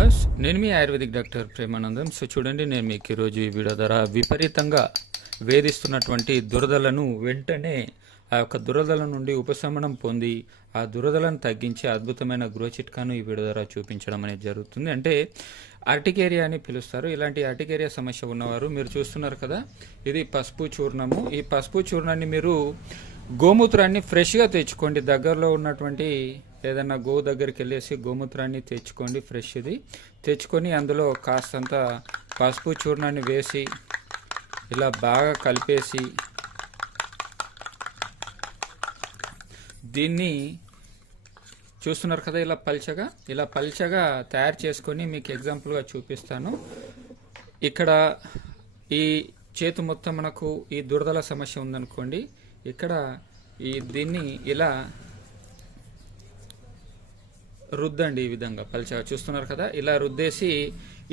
Viewers నేను మీ ayurvedic doctor Premanandam. So చూడండి నేను మీకు ఈరోజు ఈ వీడియో ద్వారా విపరీతంగా వేధిస్తున్నటువంటి దురదలను వెంటనే ఆ యొక్క దురదల నుండి ఉపశమనం పొంది ఆ దురదలను తగ్గించి అద్భుతమైన గృహ చిట్కాను ఈ వీడియో ద్వారా చూపించడం అనేది జరుగుతుంది. అంటే అర్టికేరియా అని పిలుస్తారు. ఇలాంటి అర్టికేరియా సమస్య ఉన్నవారు మీరు చూస్తున్నారు కదా ఇది పసుపు చూర్ణము. ఈ పసుపు చూర్ణాన్ని మీరు గోమూత్రాన్ని ఫ్రెష్గా తెచ్చుకోండి. దగ్గరలో ఉన్నటువంటి ఏదైనా గో దగ్గరికి వెళ్ళేసి గోమూత్రాన్ని తెచ్చుకోండి ఫ్రెష్ది. తెచ్చుకొని అందులో కాస్తంత పసుపు చూర్ణాన్ని వేసి ఇలా బాగా కలిపేసి దీన్ని చూస్తున్నారు కదా ఇలా పల్చగా? ఇలా పల్చగా తయారు చేసుకొని మీకు ఎగ్జాంపుల్గా చూపిస్తాను. ఇక్కడ ఈ చేతు మొత్తం మనకు ఈ దురదల సమస్య ఉందనుకోండి. ఇక్కడ ఈ దీన్ని ఇలా రుద్దండి ఈ విధంగా పల్చగా చూస్తున్నారు కదా? ఇలా రుద్దేసి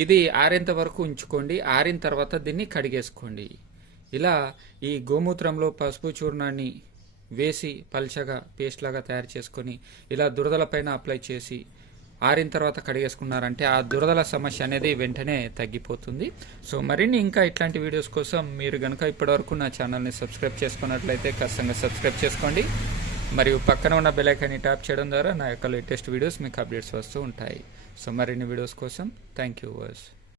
ఇది ఆరేంత వరకు ఉంచుకోండి ఆరిన తర్వాత దీన్ని కడిగేసుకోండి. ఇలా ఈ గోమూత్రంలో పసుపు చూర్ణాన్ని వేసి పల్చగా పేస్ట్ లాగా తయారు చేసుకొని ఇలా దురదల పైన అప్లై చేసి ఆరిన తర్వాత కడిగేసుకున్నారంటే ఆ దురదల సమస్య అనేది వెంటనే తగ్గిపోతుంది. సో మరిన్ని ఇంకా ఇట్లాంటి వీడియోస్ కోసం మీరు కనుక ఇప్పటివరకు నా ఛానల్ని సబ్స్క్రైబ్ చేసుకున్నట్లయితే ఖచ్చితంగా సబ్స్క్రైబ్ చేసుకోండి. మరియు పక్కన ఉన్న బెలైకాన్ని ట్యాప్ చేయడం ద్వారా నా యొక్క లేటెస్ట్ వీడియోస్ మీకు అప్డేట్స్ వస్తూ ఉంటాయి. సో మరిన్ని వీడియోస్ కోసం థ్యాంక్ యూ వర్స్